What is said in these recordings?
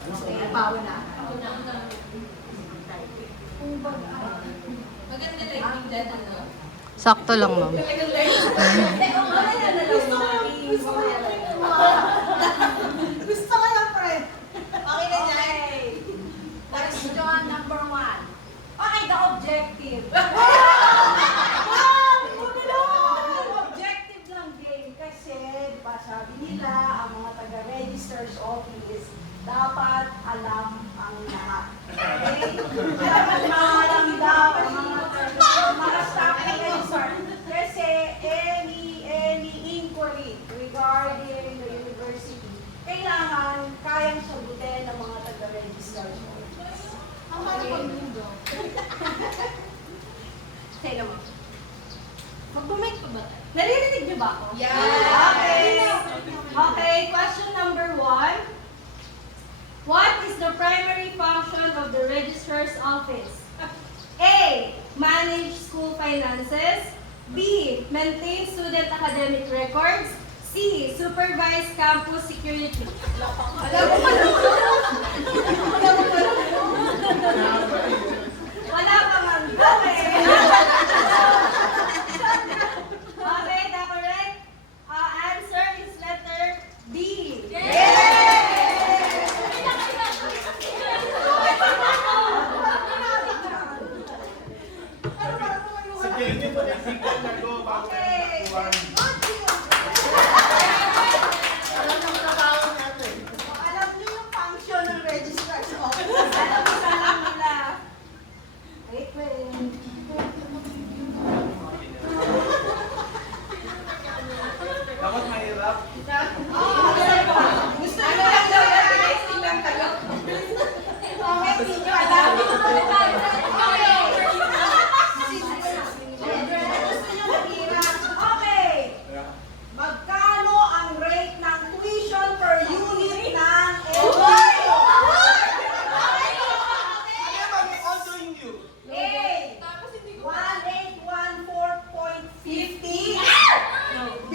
Okay, bawa na. Maganda like yung dad, ano? Sakto lang, ma'am. Gusto ko yung friend. Okay na dyan. Okay. Question number 1. Okay, the objective. Objective ng game kasi, di ba, sabi nila, ang mga taga-register's office, dapat alam ang lahat. Okay? Dapat maalam daw ang mga staff na register. Kasi any inquiry regarding the university, kailangan kayang sagutin ng mga taga-register's office. Ang paano pag mundo? Teka mo. Mag-bumake pa ba tayo? Naririnig niyo ba ako? Yeah. Okay, question number 1. What is the primary function of the registrar's office? A. Manage school finances. B. Maintain student academic records. C. Supervise campus security. Alam mo ba? Wala pa nga. Okay. Okay, the correct answer is letter B. Sige, hindi po na signal na go bago Okay. Alam niyo yung function ng registrar's office. Alam nila. Wait. Dapat mahirap. Gusto nyo lang daw yan, pinasting lang kayo. Okay, hindi nyo alam. Okay. Magkano ang rate ng tuition per unit ng LPU? Ongoing you. A. Tapos hindi ko 1814.50. B.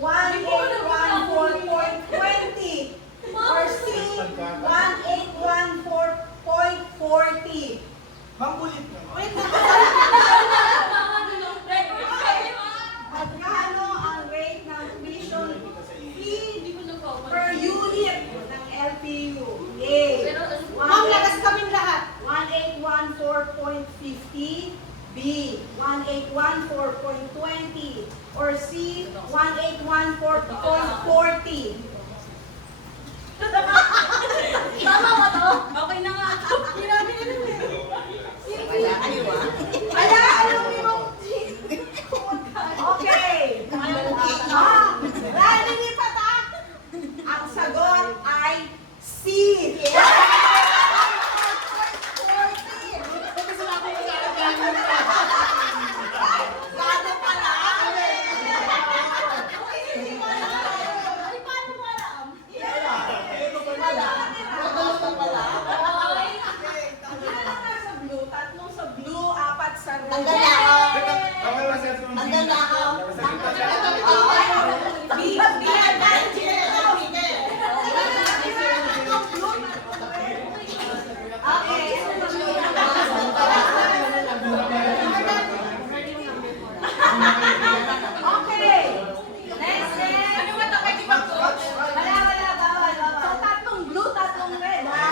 1814.20. Or C. 1814.40. Mangkulit na. Magkano ang rate ng tuition fee Hindi ko nag-call. per unit ng LPU? A. Ma'am, lakas kaming lahat. 1814.50. B. 1814.20. Or C. 1814.40. Tama ba to? Okay na nga. Hinabi na lang eh. Wala, alam mo yung... Okay. Dahil nilipat ang sagot ay C. Gano pala? Paano mo alam? Ilan ang nasa blue? Tatlong sa blue, 4 sa red. Ang ganda. Bawal ba siya itong Ang ganda ako. B. Okay. Okay. Next is... Ano ba ito? Pwede mag-coach? Wala, bawal. So, tatlong blue, tatlong red, ha?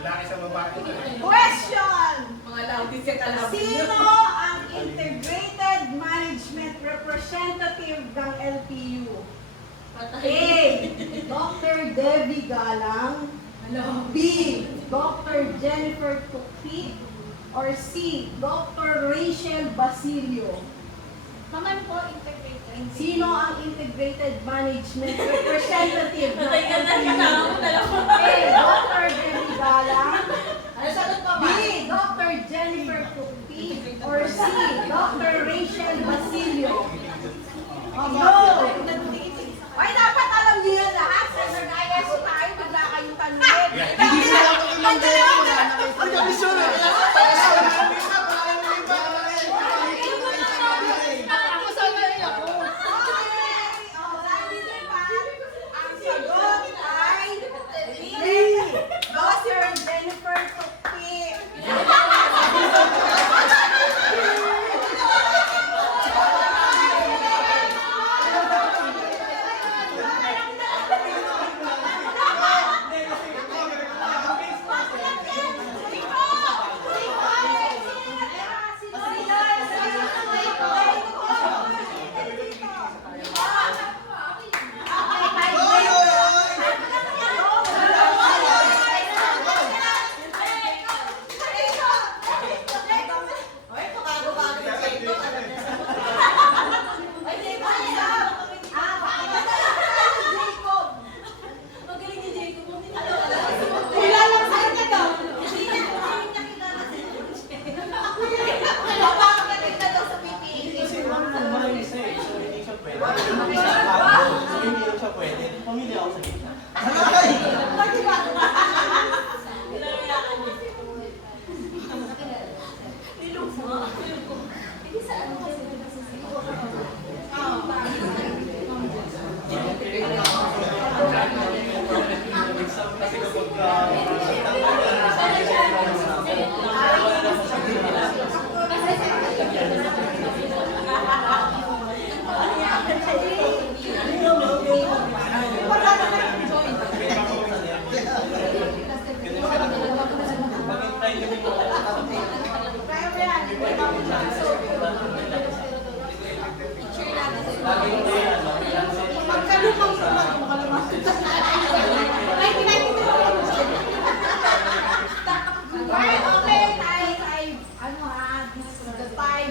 lalaki sa babae. Question! Mga loudis yung alam. Sino ang integrated management representative ng LPU? A. Dr. Debbie Galang. B. Dr. Jennifer Tukpi. Or C. Dr. Rachel Basilio. Naman po, integrated. Sino ang integrated management representative ng Patay ka na, kasama mo LPU? dalawa. A. Dr. Debbie Galang. Ano sagot ko B. Dr. Jennifer Tukpi. Or C. Dr. Rachel Basilio. Go! Ay, dapat alam niyo yan lahat. Sa nag-IS tayo, bigla kayong tanungin. Hindi na ako kumandera. Wala na kayo. Ang gabi sure. Ako sa ganyan ako. Okay. Oh, dahil dito pa, ang sagot ay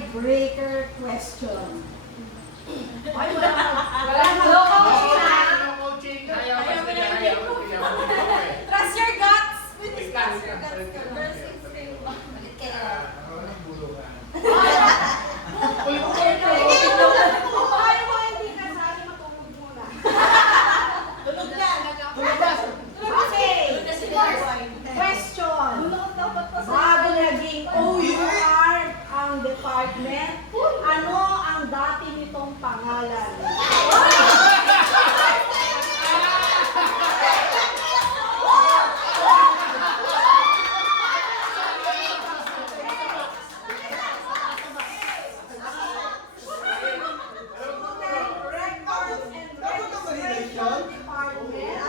Tiebreaker question. Ay, wala Trust your guts. Kung ayaw mo hindi kasali, matulog muna. Tulog yan. Okay. Question. Bago naging OUR ang department, ano ang dati nitong pangalan? Records and Registration Department.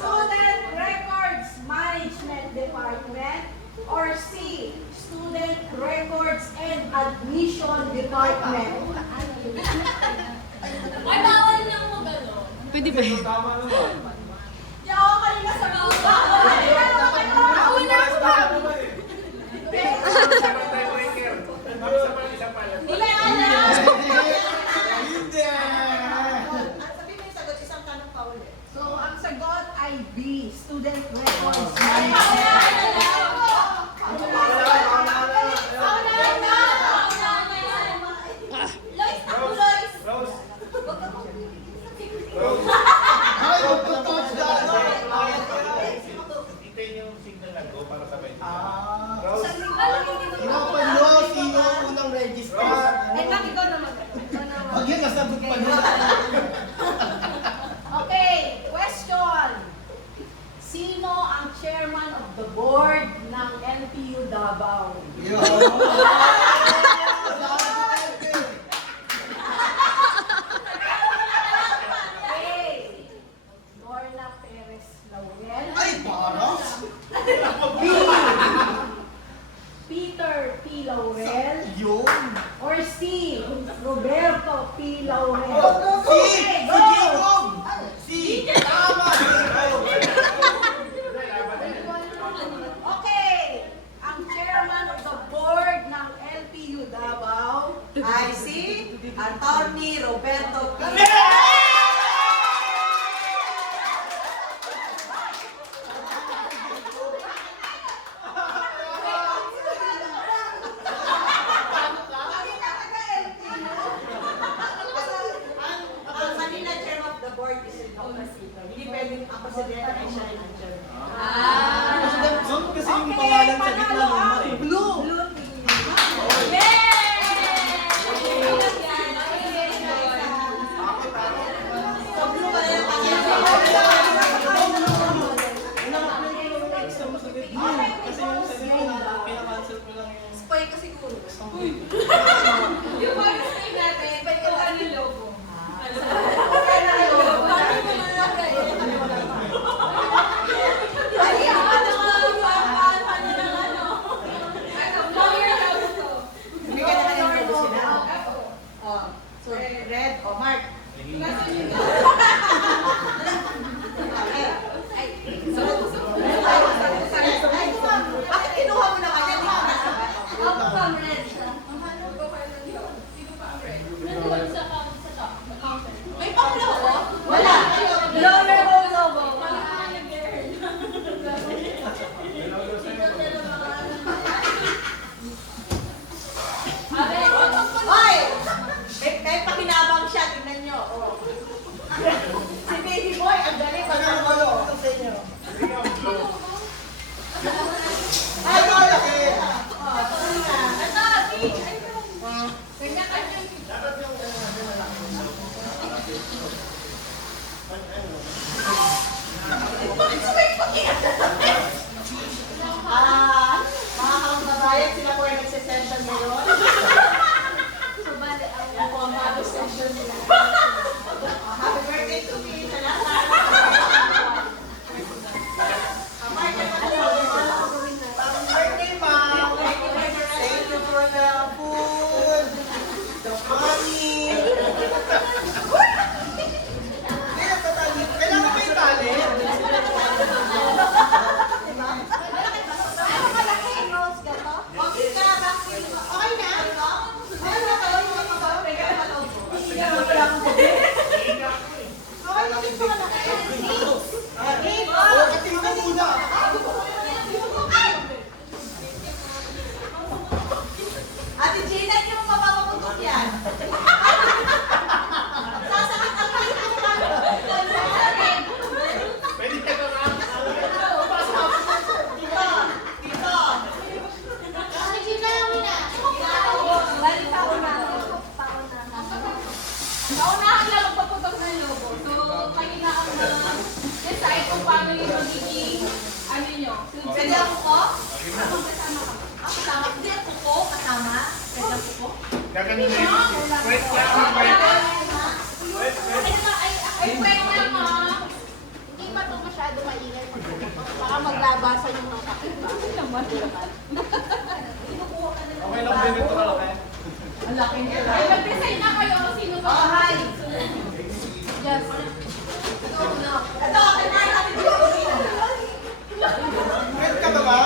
Student Records Management Department, or C, Student Records and Admission Department. Ay, bawal lang mo gano'n. Tama naman. Di ako kanina sa buka. Nauna ako ba? Hindi alam. Hindi! Sabi mo yung sagot, isang tanong pa ulit. So, ang sagot ay B, Student Records Ay, Management. Lois, ako, Lois. Rose! Huwag ka mong Rose! Ay, huwag po touchdown! Hintayin yung signal na go para sabay. Ah. Rose! Hirapan nyo, sino ang unang register? Ay, bakit ikaw naman? Pag yan, nasagot pa nyo. Okay, question. Sino ang chairman of the board ng NPU Davao? A. Lorna Perez Laurel. Ay, parang. B. Peter P. Laurel. Yun. Or C. Roberto P. Laurel. Si! Okay, Si go! Jacob! Si! Tama! Jacob! Okay, ang chairman of the board ng LPU Davao I see. Attorney Roberto P. Ang kanina chair of the board is in Opacito. Hindi pwedeng ang presidente ay siya rin ang chair. Ma'am, kasi yung Okay, pangalan sa gitna panalo luma ang eh. blue. So, blue ka na yung pangalan. Kasi yung sagot ko na, pinakancel ko lang yung... Spoil ka siguro. Yung pag-stay natin, pwede ka lang yung logo. Ay, ako na nga paano ng ano. Lawyer house to. Bigyan na kayo ng logo sila. Oh, so, red o mark. Nasaan yun? Ay, bakit kinuha mo naman yan? Ako pang red siya. Sino pang red? Nandun sa top. May pang logo? Wala. Lower mo logo. Hoy! Gaganin mo. Wait lang, wait. Wait. Ay, pwede lang ha. Hindi pa ito masyado maingay. Baka maglabasan yung mga kakita. Okay lang din ito lang, eh. Ang laki niya. Ay, mag-design na kayo. Sino ba? Oh, hi. Yes. Ito, kailangan natin dito. Wait ka ba ba?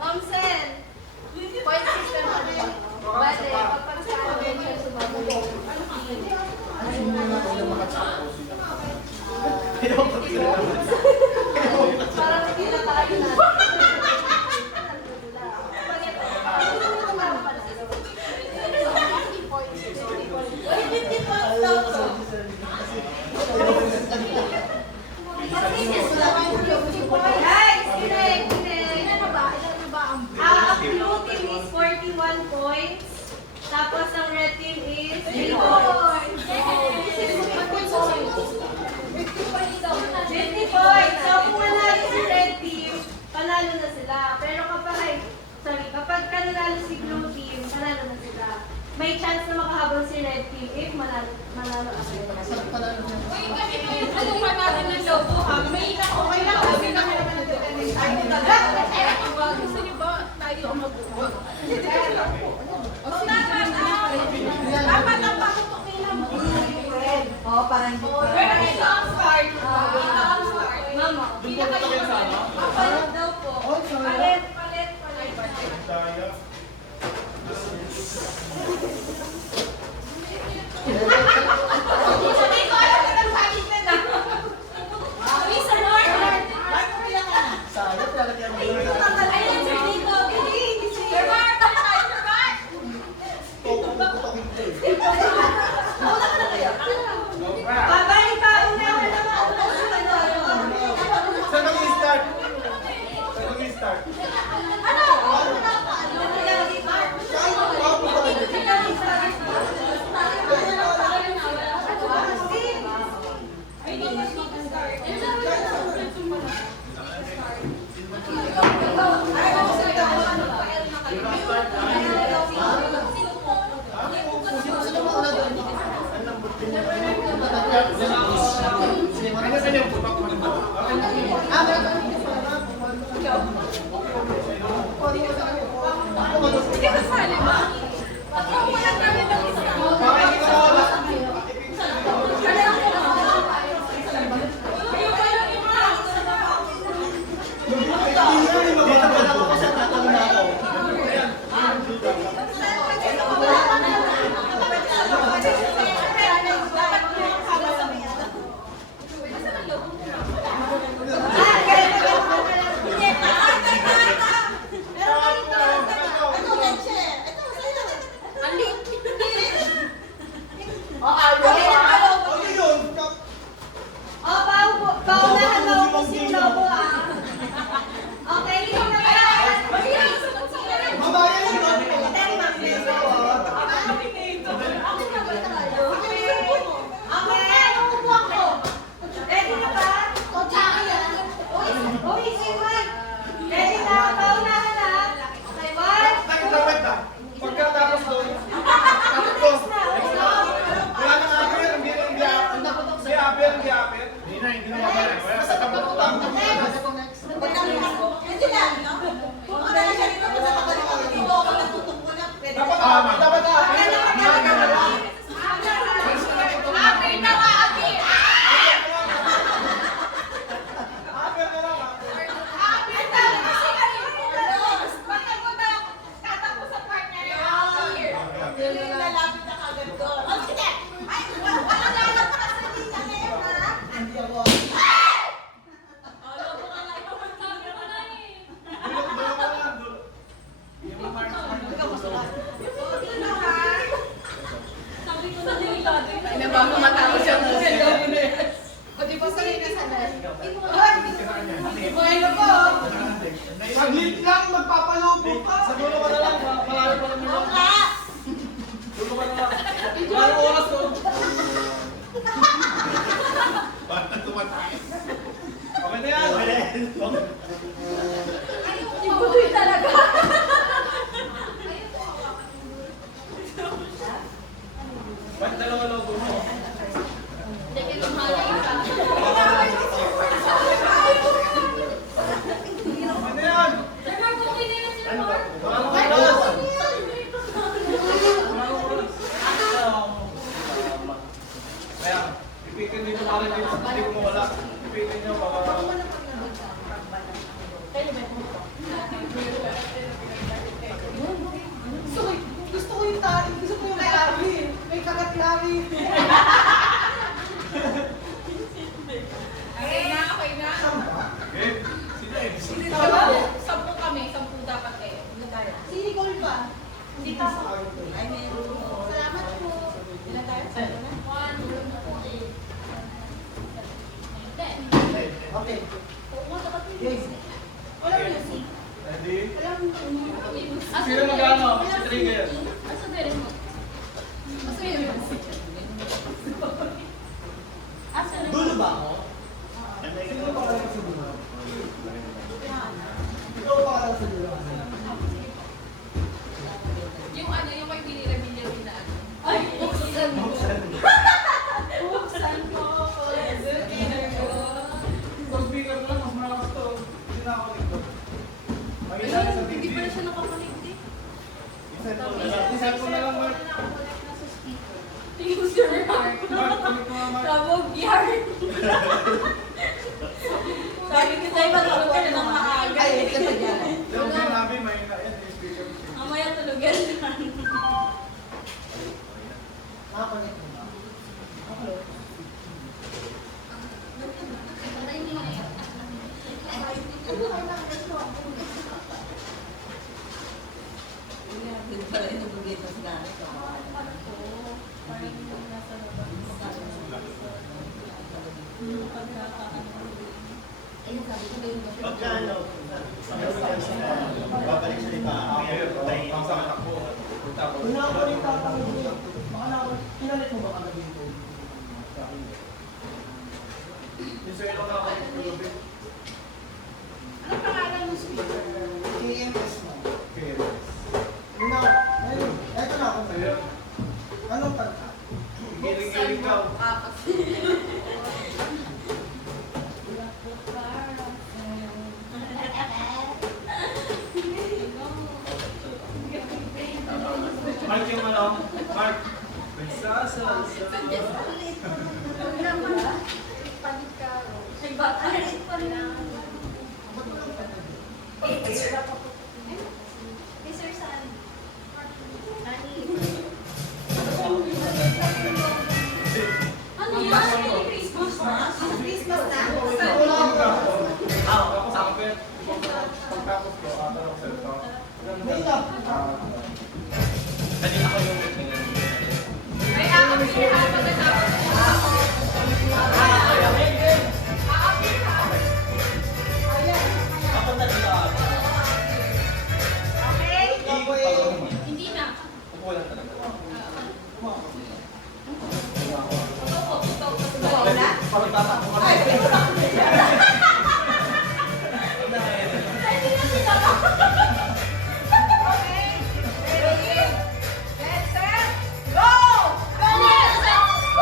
Ma'am Sen, point system pa rin. Bale, kapag sa amin siya sumabulo. Parang hindi na tayo na. Guys, kinig. Ilan na ba? Ilan na ba ang Ang blue team is 41 points. Tapos ang red team is 3 points. 50 points. So kung manalo si red team, panalo na sila. Pero kapag nanalo si blue team, panalo na sila. May chance na makahabol si red team if manalo ang red team. Uy, kami na yung anong natin ng logo ha? May okay lang. Kami na kami naman gusto niyo ba tayo ang mag-uwa? O tama na. Dapat ang pakutukin lang mo. Oo, parang Pero ito ang start. Ito ang start. Mama, pinaka yung papalit daw po. Palit. Daya. Sabi ko, ayaw ko ng palit na na. Uy, sa Lord. Sayang, lalagyan mo. Ayun, sir, dito. Sir Mark, Sir Mark. Pupuputokin ko eh. Babalik pa una Saan mag-i-start? Saan mag-i-start? Kanya-kanya ang putok mo nito. Sige, kasali mo. Ako, wala kami ng isa. Dito pa lang ako sa tatanong na ako. Saglit lang, magpapalubog pa. Sa dulo ka na lang, malalim pa naman lang. Dulo ka na lang. Wala nang oras ko. Bakit tumatay? Okay na yan. Ibutoy talaga. Ba't dalawa logo mo? Hindi, kinuhala isa. Okay na yan. Sir, booking na yan si Mark. Wala nang oras. Wala nang oras. Kaya, ipitin dito para hindi ko mawala. Ipitin nyo para... Gusto ko yung tali, gusto ko yung labi. May kagat labi. Okay na, okay na. Okay. Sige. Sampu kami, sampu dapat kayo. Si Nicole pa. Hindi pa. Ay, meron. Salamat po. Ilan tayo? One, two, three. Then, Okay. yes. Wala music. Ready? Asa Sino mag-ano? Si Trigger. Asa meron mo? Asa meron mo? Asa meron mo? Dulo ba ako? Sino pa lang sa dulo? Ikaw pa lang sa dulo. Yung ano, yung may binira-binira na ano. Ay, buksan mo. Buksan ko. Pag speaker mo lang, mas malakas to. Hindi na ako nito. Mag-isa sa Hindi TV. pala siya nakakonect eh. Isang ko na lang, Mark. Yung Sir Mark. Mark, connect mo nga, Mark. Sabog yarn. Sabi ko sa'yo, matulog ka na ng maaga Ay, eh. ito pa dyan. Yung sinabi, may na yan, yung speaker. Mamaya tulugan na. Nakakonect mo ba? Pagkano? Babalik sa iba. Ang sakit ako. Tapos, Kung nakakonect ka pa baka pinalit mo ba kagabi ko? yung sa'yo lang ako nagpulubi. Ano pangalan ng speaker? KMS mo. Okay. Yun na, ayun, eto na ako. Sa'yo. Anong kanta? Giling-giling ka. Mark yung ano? Mark. Nagsasalsa. May bata. Ano yan? Christmas na? Christmas na? Pagkapos ko, atarong cellphone. May na. Kanina ko yung May a-appear ha pagkatapos mo. A-appear ha. Ako talaga. Okay? Hindi na. Upo lang talaga. Wala? Parang tatakbo ka. Ay, ito lang. Okay. Ready? Get set. Go! Go!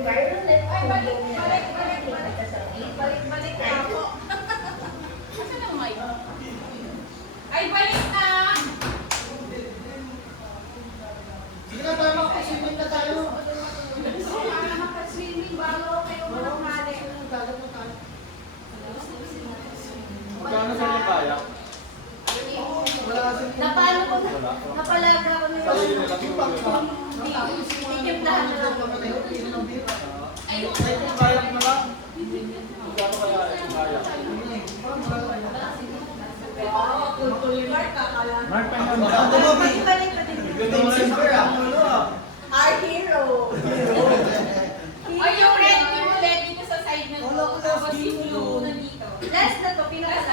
environment. Ay, balik na ako. Asan ang mic? Ay, balik na! Sige na tayo, makapag-swimming na tayo. Para makaswimming bago kayo mananghali. Dagat na tayo. Magkano sa inyo kaya? Wala kasi. Napalo ko na. Wala. Napalaga ko na Sarili yun. nila tubig. Titimplahan na lang ako. Ay, kung kayak na lang. Magkano kaya yung kayak? Mark, Balik pa din. Our hero. Ay, yung red team ulit dito sa side na to. Tapos yung blue nandito. Last na to, pinaka-last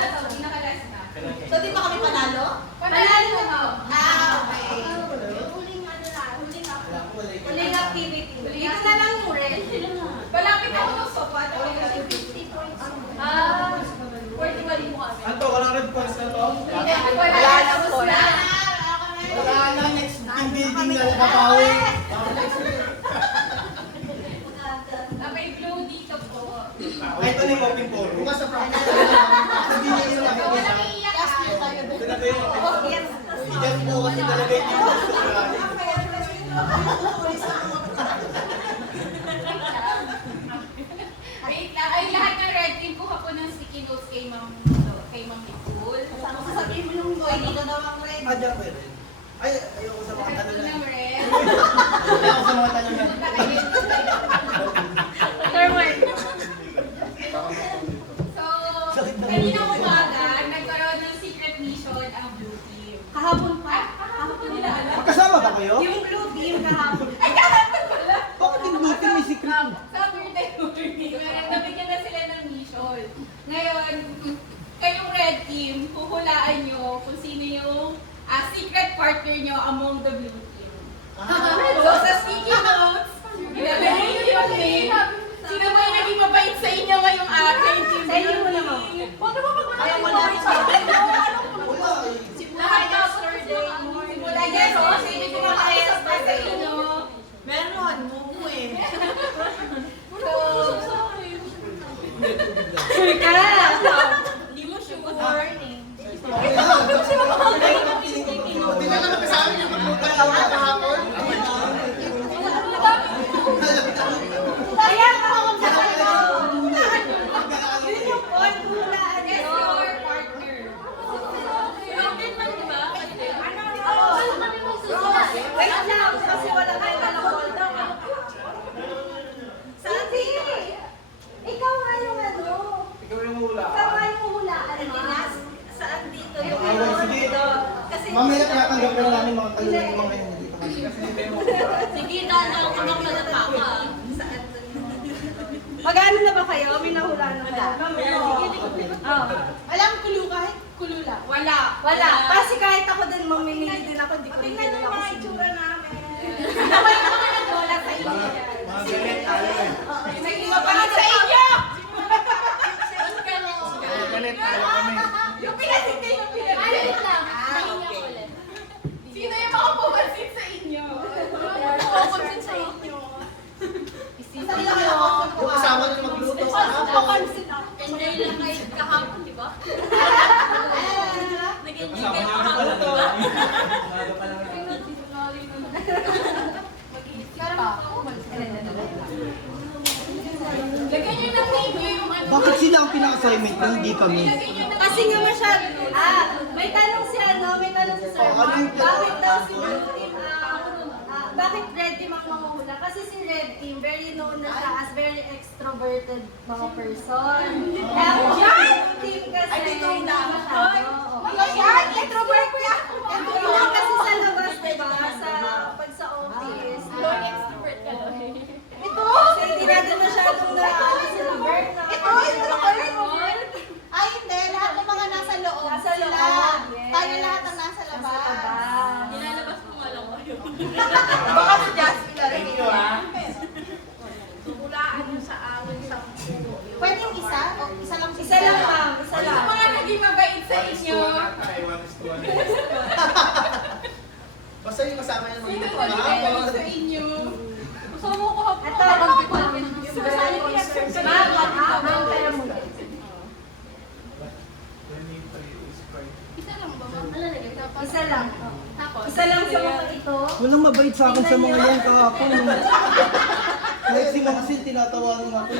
na. So, di ba kami panalo? Panalo na to. Okay. Huling activity. Dito na lang yung red. Malapit ako ng sopa. 50 points. 41 mo kami. Anto, walang red points na to? Wala na po na. Wala na, next team building na nakapawi. May blue dito po. Ay, ito na yung open forum. Bukas sa practice tayo. Sabi niya yung So, nakikita. walang iiyak ah. Ito yung open forum. Diyan po kasi talaga yung team building. Wait lang. Ay, lahat ng red team kuha po ng sticky notes kay Ma'am Nicole. Sasabihin mo yung boy, dito daw ang red. Ah, diyan pwede. Ay, ayoko sa mga Lahat po tanong na. ng red. Ayoko sa mga tanong na. Punta kayo. Forward. So, kaninang umaga, nagkaroon ng secret mission ang blue team. Kahapon pa. Kahapon po nila alam. Magkasama ba kayo? Yung blue team kahapon. Ay, kahapon pala! Bakit yung blue team may secret? Saturday morning, nabigyan na sila ng mission. Ngayon, kayong red team, huhulaan nyo kung sino yung secret partner nyo among the blue team. So, sa sticky notes, ilalagay nyo yung name. Sino ba yung naging mabait sa inyo ngayong araw? Sa inyo mo naman. Huwag na ba Ayaw mo na rin sa Wala eh. Lahat Saturday morning. Simula yan, so, kasi hindi ko makayas pa sa inyo. Meron, mumu eh. So, Sure ka! hindi mo sure. Warning. Hindi na naman kasama yung magluto lang ako kahapon. Kaya ka ako sa kayo. Yun yung point. Hulaan Guess nyo. your partner. Bakit man, di ba? Wait lang, kasi wala tayo na hold down. Sandy! Ikaw nga yung ano. Ikaw yung hula. Ikaw nga yung hulaan mo. Saan dito Yung Ay, ano sige. dito. Kasi Mamaya tinatanggap na namin mga kayo yung mga yun dito kami. Sige, dana ako ng malatapa. Mag-ano na ba kayo? May nahulaan na kayo? Oh. Alam, kulo kahit kulo lang. Wala. Wala. Kasi kahit ako din, mamimili din ako. Hindi ko rin Tingnan kilala yung kung mga sino. itsura namin. Ako yung mga nagwala sa inyo. Mga galit tayo eh. May lumabangat sa inyo! Mga galit tayo kami. Yung pinasinti, yung pinasinti. lang. Okay. Sino yung makapupansin sa inyo? Makapupansin sa inyo. Saan lang ako? Yung kasama nyo magluto kahapon. Enjoy lang kayo kahapon, di ba? Naging Kasama chicken namin pala to. Umaga pa lang natin. Lagyan nyo ng thank you yung ano. Bakit sila ang pinaka-assignment ko, hindi kami? Lagyan nyo ng Kasi nga masyado. May tanong si ano, may tanong si Sir Oh, ano Mark. yung tanong? Bakit daw si Blue Team, bakit Red Team ang manguhula? Kasi si Red Team, very known na siya as very extroverted mga person. Kaya Blue Team kasi, Ay, dito hindi na. masyado. Yan, introvert ko yan. Yung kasi sa labas, diba? Pag sa office. Lord, extrovert ka, Lord. Ito. Kasi hindi natin masyadong na si Laverne na. Ito, introvert. Ay, hindi. Lahat ng mga nasa loob. Nasa loob, sila. yes. Tayo lahat ang nasa Nasa labas. labas. Nilalabas mo nga lang kayo. Baka si Jasmine na rin. Thank you ah. Hulaan nyo sa amin sa pwede yung isa? O isa lang? Isa lang ma'am, isa lang. Yung mga naging mabait sa One is to inyo. one ata eh. One is to one. Basta yung kasama nyo Sino magluto naging mabait sa kahapon. Walang mabait sa akin sa mga yan kahapon. Kahit si Ma'am Sil, tinatawanan ako.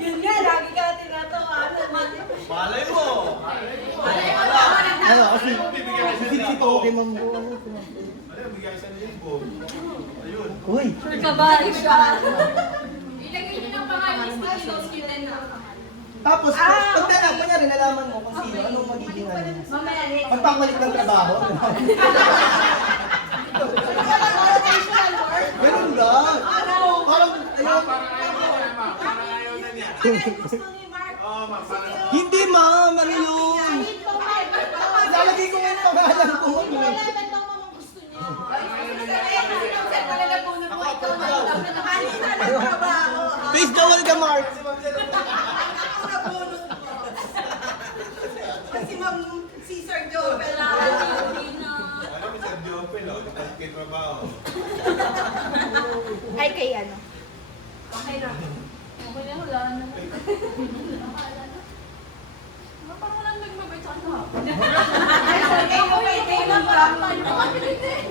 Yun nga, lagi ka tinatawanan. Malay mo! Ano, kasi si Toby, Ma'am ko. Bigay sa libo. Ayun. Uy! Ilagay nyo ng pangalan ni Sticky Nose yun na. Tapos, pag kunyari, nalaman mo kung sino, anong magiging ano. Mamaya, next. Pagpapalik ng trabaho. Ganun lang. Parang, ayun. Parang ayaw na niya, ma. Parang ayaw na niya. Gusto ni Mark. Oo, ma. Parang... Hindi, ma'am. Ano yun? Lalagay ko yung pangalan ko. Face the wall ka, Mark. Si Ma'am, si Sir Joe, Ano, Mr. Diopel, oh. Nagkit trabaho. Ay, kay ano? Okay na. Wala na. Parang walang nagmabay sa ano.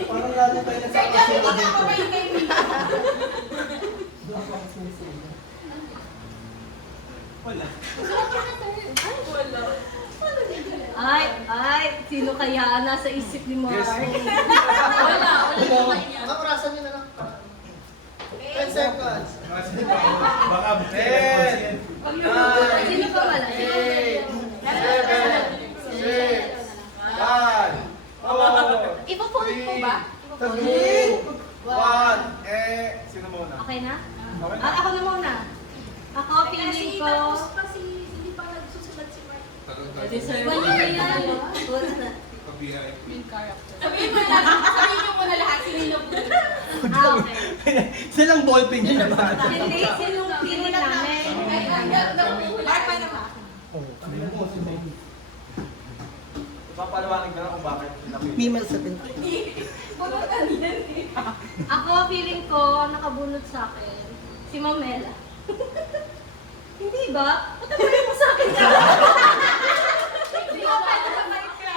Parang lalo tayo nagkakasya. Wala. Ay, sino kaya nasa isip ni Mark? Wala Kaparasan nyo na lang. 10 seconds. Baka Ten. Sino pa wala? 8, 7, 6, 5, 4, Ipo-point po ba? 3, 1. Sino muna? Okay na? Okay na. Ako na muna. Ako, feeling ko... Kasi hindi pa nagsusulat si Mark. Wala yan. Wala na. Sabihin nyo muna lahat, sinino po. Okay. Silang ballpen yun na ba? Hindi, sinong feeling namin? Mark, paano ka? Papaliwanag na lang kung bakit napili. Mimel sa pinto. Bunutan yan eh. Ako, feeling ko, nakabunot sa akin. Si Mamela. Hindi ba? Ba't naman mo sa akin ka? Hindi ko pwede sa Mark ka.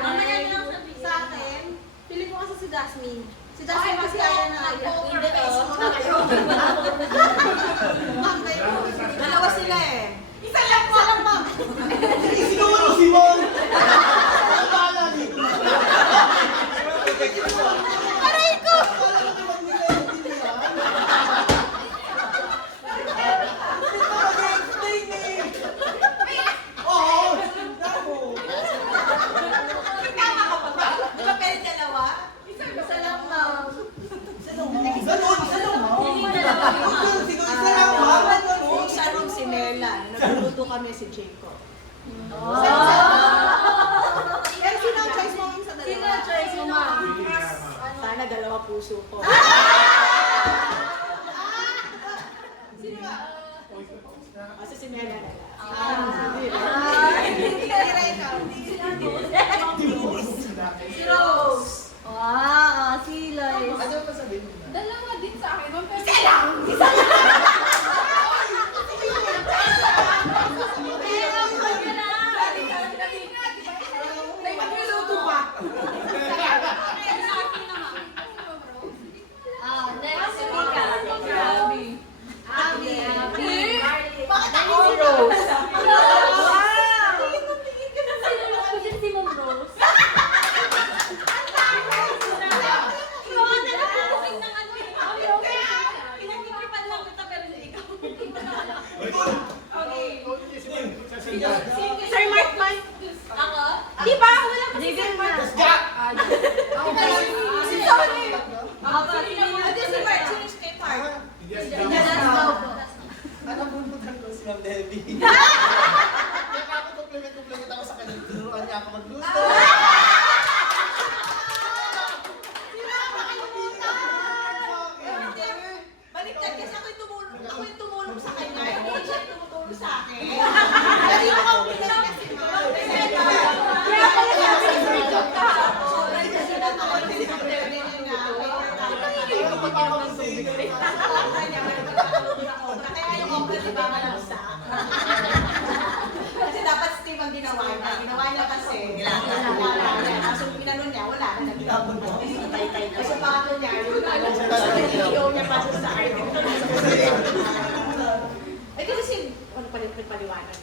Mamaya na lang sa akin. Pili ko kasi si Jasmine. Si Jasmine kasi ayaw na ayaw. Hindi kayo. Ma'am, kayo. Dalawa sila eh. Isa lang po. Ma'am. Siguro si Mon! Ang bahala dito. Aray ko! Oo! Tama ka pa ba? Di ba pwede dalawa? Isa lang, ma'am. Ganun! Siguro isa lang, ma'am. Ganun. Sa room si Mela. Nagluluto kami si Jacob. Pero sino ang choice mo sa dalawa? Sino ang choice mo, ma'am? Sana dalawa puso ko. Sino ba? Kasi si Mela na lang. Si Rose. Wow, si Lois. Ano pa sabihin mo? Dalawa din sa akin. Pero May magluluto pa. Next, si Mika. Abby. Bakit ako? Rose. Si Mom Rose. Sir Mark man. Ako? Di ba? Wala kasi Sige Sir Mark. na. Si Tony. Ako, Ate si Mark. Sino si kay Park? Just go po. Ano bumbutan ko si Ma'am Debbie? Kaya ako compliment ako sa kanya. Tinuruan niya ako magluto. Baliktad kasi ako yung tumulong sa kanya. Hindi siya tumutulong sa akin. Kasi yung compliment kasi ma'am. Kaya pala sabi ni Sir Job ka. Kasi natawag si Sir Debbie na. Kaya ipaliwanag.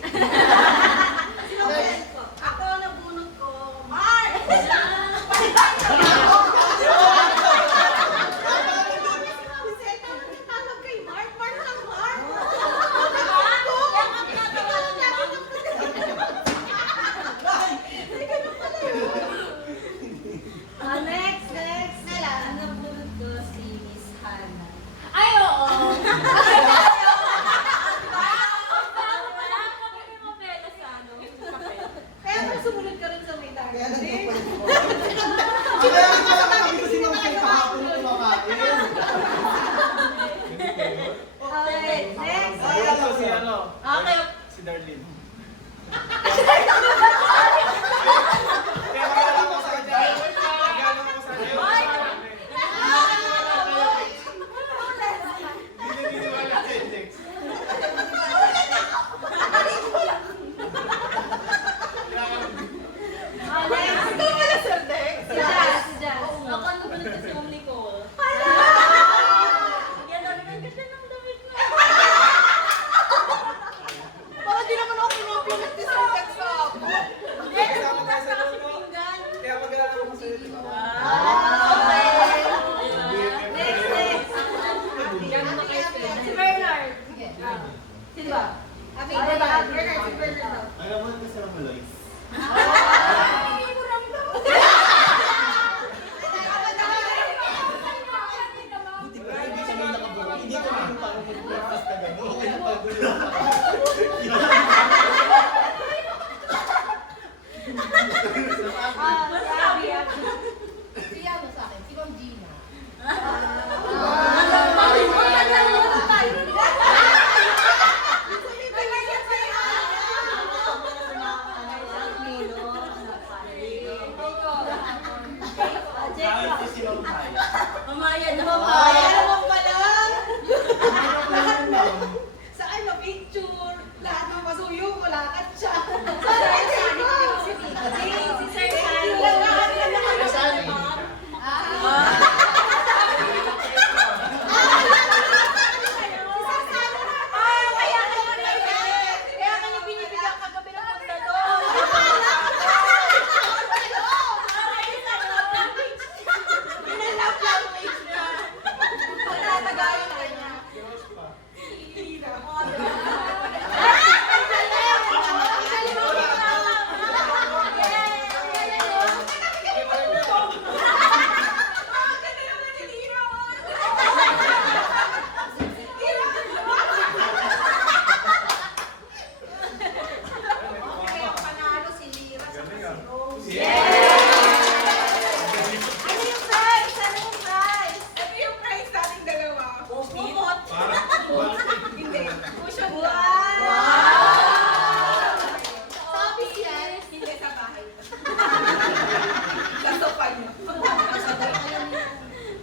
Next. Ako nabunot ko, Mark! Tawag kay Mark, Mark lang, Mark! Next. Nala. Nabunod ko si Miss Hannah. Ay, oo! Wala kami ni Mabela sa ano, kape. Kaya pag sumunod ka rin sa may Kaya target. nagpapalit ko. Kaya nakakabit ko si Ma'am Faye kahapon ng kumakain. Okay, next. Ay, ako si ano? Okay. Si Darlene. Kaya magkala ko sa kanya. Magkala ko sa kanya. Hindi wala si Index. Next. Ikaw pala, Sir Dex. Si Jazz. Ako nabunod ko si Ma'am Nicole. Yan, ang ganda ng damit mo. Baka di naman ako pinupinat ni Sir Dex ako. Kasama tayo sa dulo. Kaya magkala ko sa iyo. Next. Si Bernard. Sino ba? Happy Ay, birthday. happy Bernard, si birthday. Bernard. Alam mo kasi ang Maloys. Buti pa hindi kami nakabura. Hindi kami yung parang mag-breakfast na gano'n. Okay na pagulo. Si ano sa akin? Si Ma'am Gina. Dahil si Ma'am Kaya. Mamaya na. Ay, alam mo pala. Lahat ng Sa ano, picture. Lahat ng pasuyo, malakad siya. Si Sir Sunny. Kaya kanya binibigyan kagabi ng pagdalo. Pinalap lang page niya. Pagtatagayan ka niya. Okay, ang panalo si Lira sa si Rose. Ano yung prize? Ano yung prize? Ito yung prize nating dalawa. Bumot. Hindi. Cushion Wow! lang. Sabi yan. Hindi sa bahay. Sa sofa niyo.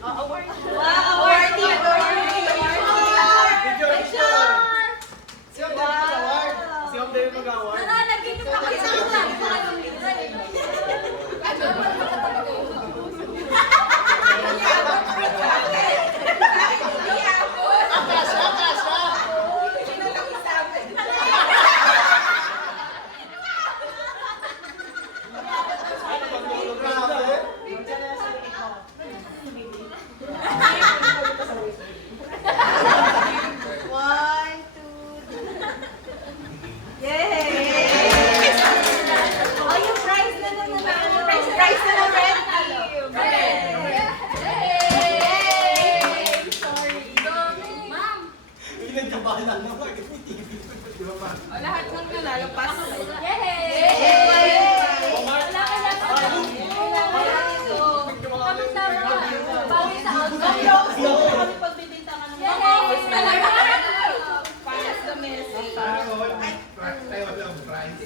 Award. Wow, Awardee, awardee. Picture. Si Ma'am David mag-award. Si Ma'am David mag-award. Nanaginip ako sa grabe. One, two, three. Yay! Oh, yung prize na naman. Prize na ng red team. Yay! Sorry. Ma'am. Hindi nagkabahan lang naman. Kasi TV. Di ba pa? Lahat ng nalalapas. Yay! Omar. Wala ka lang. Tapos tama ka. Bawi sa outfit. Kami pagbibintangan ng mga Yay! Pass the message. Tayo walang prize.